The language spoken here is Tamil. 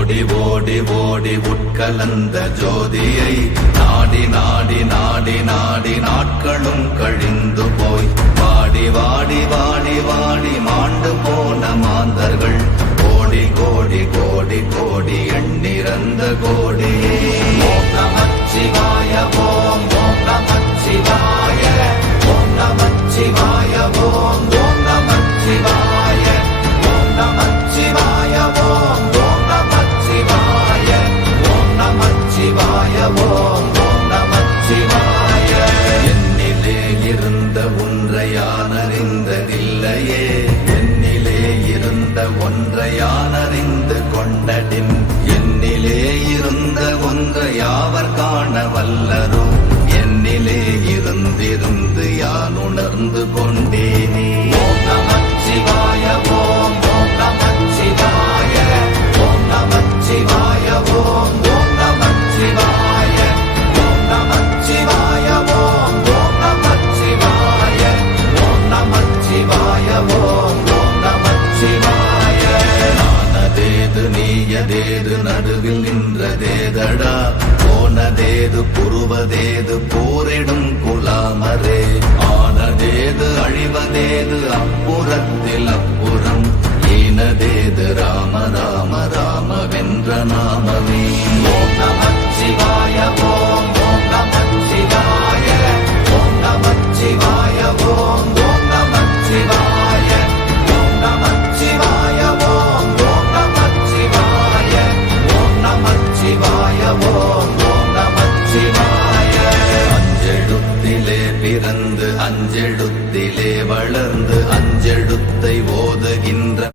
ஓடி ஓடி ஓடி உட்கலந்த ஜோதியை நாடி நாடி நாடி நாடி நாட்களும் கழிந்து போய் வாடி வாடி வாடி வாடி மாண்டு போன மாந்தர்கள் கோடி கோடி கோடி கோடி எண்ணிறந்த கோடி. ஓம் நமச்சிவாய ஓம் ஓம் நமச்சிவாய ஓம் நமச்சிவாய ஓம் ஓம் நமச்சிவாய ஓம் நமச்சிவாய ஓம் ஓம் நமச்சிவாய ஓம் நமச்சிவாய ஓம் ஓம் நமச்சிவாய. என்னிலே இருந்த ஒன்றை யான் அறிந்ததில்லையே, என்னிலே இருந்த ஒன்றை யான் அறிந்து கொண்டடின், என்னிலே இருந்த ஒன்றை யாவர் காண வல்லரோ, என்னிலே இருந்திருந்து யான் உணர்ந்து கொண்டேனே. ஓம் நமச்சிவாய ஓம் ஓம் நமச்சிவாய ஓம் நமச்சிவாய ஓம் ஓம் நமச்சிவாய ஓம் நமச்சிவாய ஓம் ஓம் நமச்சிவாய ஓம் நமச்சிவாய ஓம் ஓம் நமச்சிவாய. நானதேது நீயதேது நடுவில் நின்றதேதடா, போனதேது புருவதேது போரிடும் குலாமரே, ஆனதேது அழிவதேது அப்புறத்தில் அப்புறம், ஈனதேது ராம ராம ராம வென்ற நாமமே. ஓம் நமச்சிவாய ஓம் ஓம் நமச்சிவாய ஓம் நமச்சிவாய ஓம் ஓம் நமச்சிவாய ஓம் நமச்சிவாய ஓம் ஓம் நமச்சிவாய ஓம் நமச்சிவாய ஓம் ஓம் நமச்சிவாய. அஞ்செழுத்திலே பிறந்து அஞ்செழுத்திலே வளர்ந்து அஞ்செழுத்தை ஓதுகின்ற